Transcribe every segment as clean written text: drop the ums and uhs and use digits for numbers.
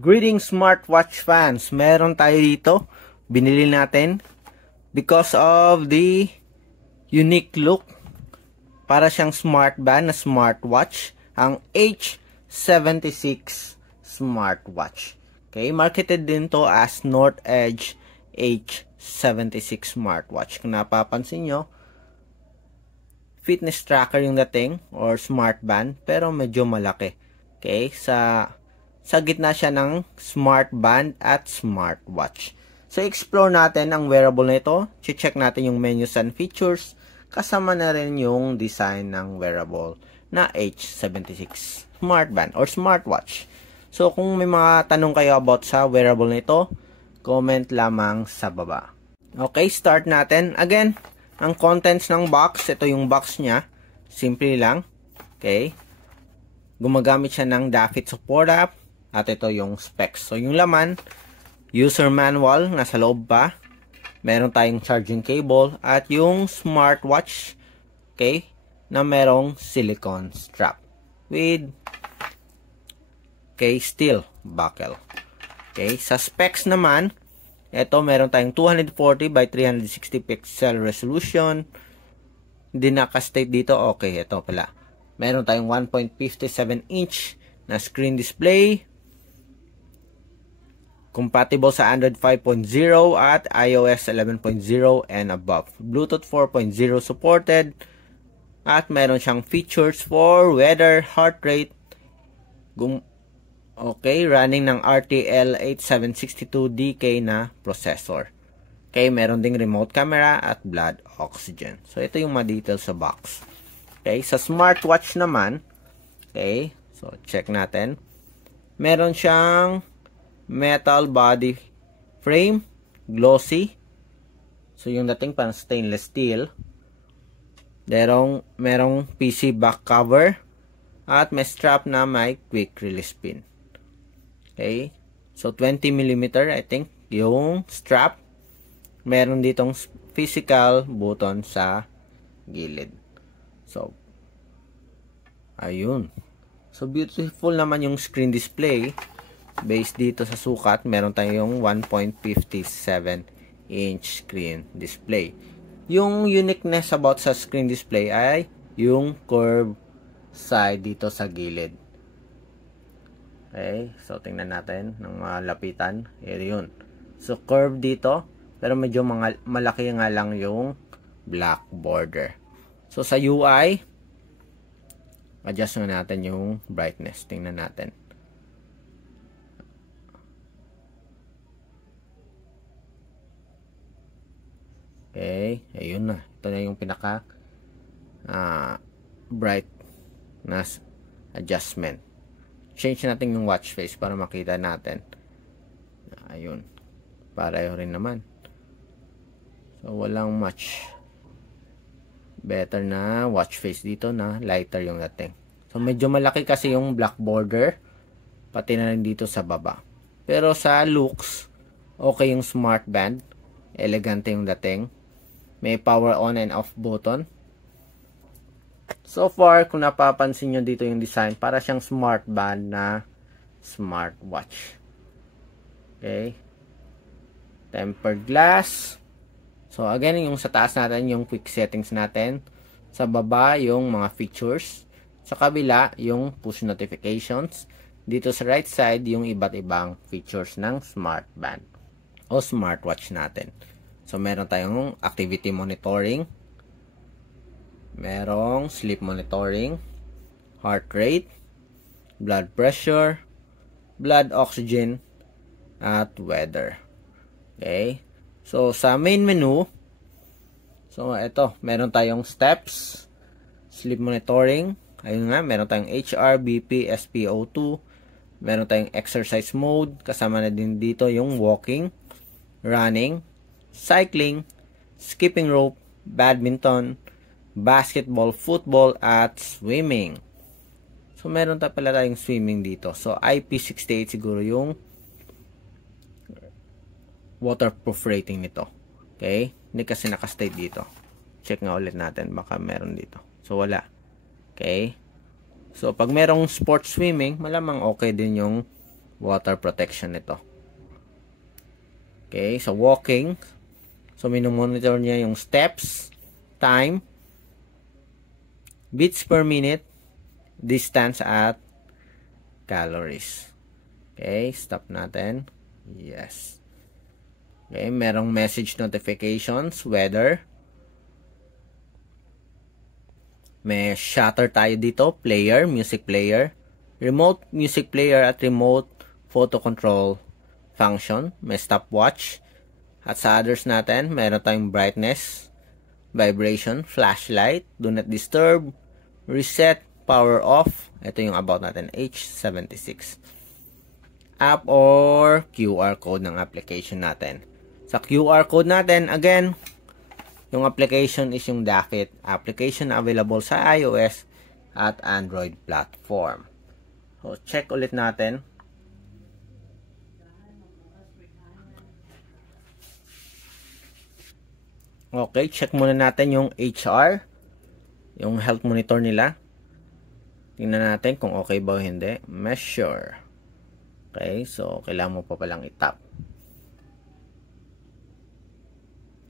Greetings smartwatch fans, meron tayo dito, binili natin because of the unique look. Para siyang smart band na smartwatch, ang H76 smartwatch. Okay, marketed din to as North Edge H76 smartwatch. Kung napapansin nyo, fitness tracker yung dating or smart band pero medyo malaki. Okay, sa gitna siya ng smart band at smartwatch. So, explore natin ang wearable na ito. Check natin yung menus and features. Kasama na rin yung design ng wearable na H76 smart band or smartwatch. So, kung may mga tanong kayo about sa wearable na ito, comment lamang sa baba. Okay, start natin. Again, ang contents ng box, ito yung box niya. Simple lang. Okay. Gumagamit siya ng Dafit support app. At ito yung specs. So, yung laman, user manual, nasa loob pa. Meron tayong charging cable. At yung smartwatch, okay, na merong silicone strap. With, okay, steel buckle. Okay, sa specs naman, ito meron tayong 240 by 360 pixel resolution. Hindi naka-state dito. Okay, ito pala. Meron tayong 1.57 inch na screen display. Compatible sa Android 5.0 at iOS 11.0 and above. Bluetooth 4.0 supported. At meron siyang features for weather, heart rate. Okay, running ng RTL 8762DK na processor. Okay, meron ding remote camera at blood oxygen. So, ito yung mga details sa box. Okay, sa smartwatch naman, okay, so check natin. Meron siyang metal body frame, glossy. So, yung dating parang stainless steel. Merong PC back cover. At may strap na may quick release pin. Okay. So, 20mm I think yung strap. Meron ditong physical button sa gilid. So, ayun. So, beautiful naman yung screen display. Based dito sa sukat, meron tayong 1.57 inch screen display. Yung uniqueness about sa screen display ay yung curve side dito sa gilid. Okay, so tingnan natin ng malapitan. Yun. So curve dito, pero medyo malaki nga lang yung black border. So sa UI, adjust na natin yung brightness. Tingnan natin. Okay, ayun na. Ito na yung pinaka brightness adjustment. Change natin yung watch face para makita natin. Ayun. Pareho rin naman. So, walang much better na watch face dito na lighter yung dating. So, medyo malaki kasi yung black border. Pati na rin dito sa baba. Pero sa looks, okay yung smart band. Elegante yung dating. May power on and off button. So far, kung napapansin nyo dito yung design, para siyang smart band na smartwatch. Okay. Tempered glass. So again, yung sa taas natin, yung quick settings natin. Sa baba, yung mga features. Sa kabila, yung push notifications. Dito sa right side, yung iba't ibang features ng smart band o smartwatch natin. So, meron tayong activity monitoring. Merong sleep monitoring. Heart rate. Blood pressure. Blood oxygen. At weather. Okay. So, sa main menu. So, ito. Meron tayong steps. Sleep monitoring. Ayun nga. Meron tayong HRBP, SpO2. Meron tayong exercise mode. Kasama na din dito yung walking. Running. Cycling, skipping rope, badminton, basketball, football, at swimming. So, meron pala tayong swimming dito. So, IP68 siguro yung waterproof rating nito. Okay? Hindi kasi nakastate dito. Check nga ulit natin. Baka meron dito. So, wala. Okay? So, pag merong sports swimming, malamang okay din yung water protection nito. Okay, so walking. So, minomonitor niya yung steps, time, beats per minute, distance, at calories. Okay, stop natin. Yes. Okay, merong message notifications, weather. May shutter tayo dito, player, music player, remote music player at remote photo control function. May stopwatch. At sa others natin, meron tayong brightness, vibration, flashlight, do not disturb, reset, power off. Ito yung about natin, H76. App or QR code ng application natin. Sa QR code natin, again, yung application is yung Dakit application na available sa iOS at Android platform. So, check ulit natin. Okay, check muna natin yung HR, yung health monitor nila. Tingnan natin kung okay ba o hindi. Measure. Okay, so kailangan mo pa palang i-tap.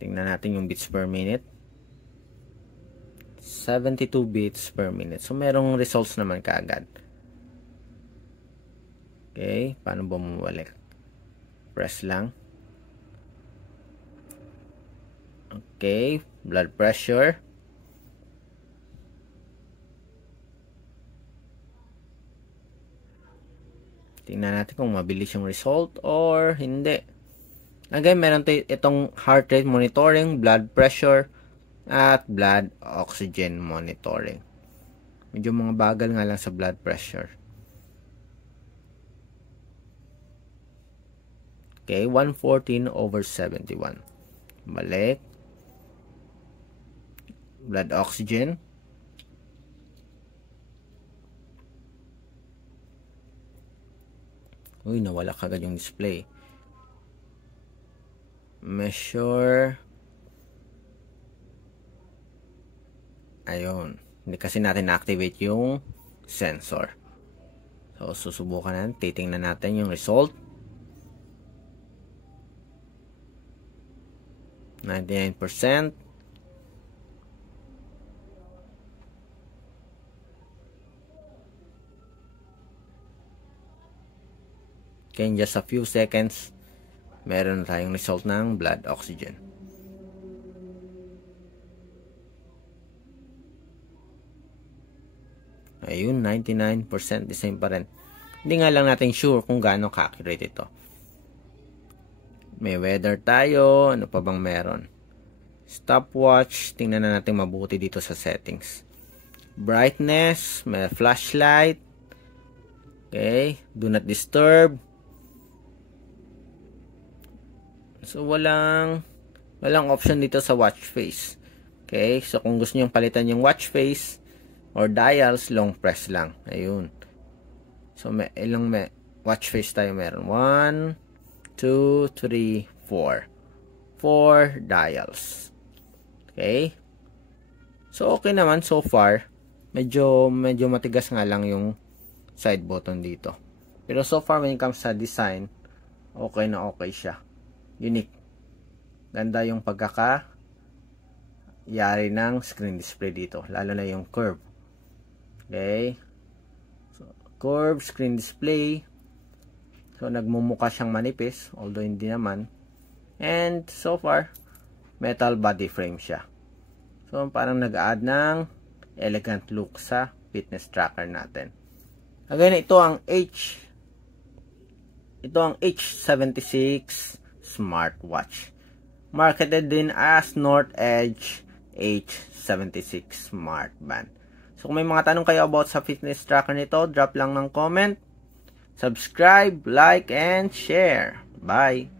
Tingnan natin yung beats per minute. 72 beats per minute. So, merong results naman kaagad. Okay, paano ba bumalik? Press lang. Okay, blood pressure. Tingnan natin kung mabilis yung result or hindi. Again, meron itong heart rate monitoring, blood pressure, at blood oxygen monitoring. Medyo mga bagal nga lang sa blood pressure. Okay, 114/71. Balik. Blood oxygen. Uy, nawala kagad yung display. Measure. Ayun. Hindi kasi natin na-activate yung sensor. So, susubukan natin. Titingnan natin yung result. 99%. Okay, in just a few seconds, meron tayong result ng blood oxygen. Ayun, 99%, the same pa rin. Hindi nga lang natin sure kung gaano ka-accurate ito. May weather tayo, ano pa bang meron? Stopwatch, tingnan na natin mabuti dito sa settings. Brightness, may flashlight. Okay, do not disturb. So, walang option dito sa watch face. Okay, so kung gusto nyo palitan yung watch face or dials, long press lang. Ayun. So, ilang watch face tayo meron? 1, 2, 3, 4. 4 dials. Okay. So, okay naman so far. Medyo matigas nga lang yung side button dito. Pero so far, when it comes sa design, okay na okay siya. Unique. Ganda yung pagkakayari ng screen display dito. Lalo na yung curve. Okay. So, curve, screen display. So, nagmumukha siyang manipis. Although, hindi naman. And, so far, metal body frame siya. So, parang nag-add ng elegant look sa fitness tracker natin. Again, ito ang H76 smartwatch. Marketed din as North Edge H76 Smart Band. So kung may mga tanong kayo about sa fitness tracker nito, drop lang ng comment. Subscribe, like, and share. Bye!